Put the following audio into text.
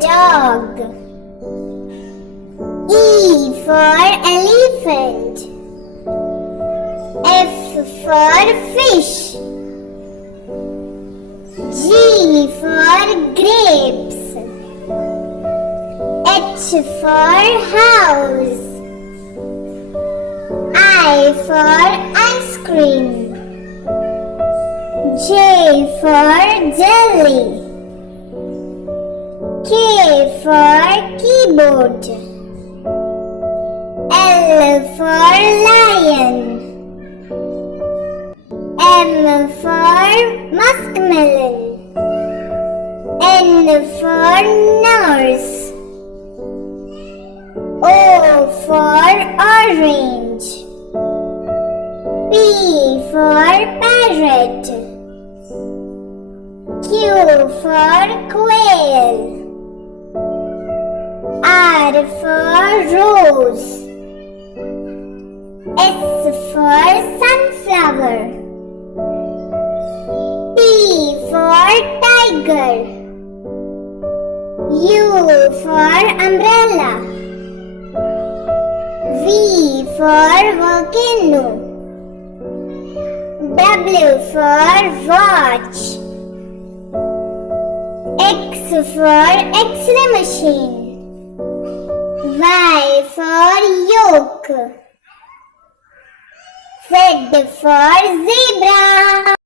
dog. E for elephant. F for fish. G for grapes. H for house. I for ice cream. J for jelly. K for keyboard. L for lion. M for muskmelon. N for nurse. O for orange. P for parrot. Q for quail. R for rose. S for sunflower. T for tiger. U for umbrella. V for volcano. W for watch. X for X-ray machine. Y for yolk. Z for zebra.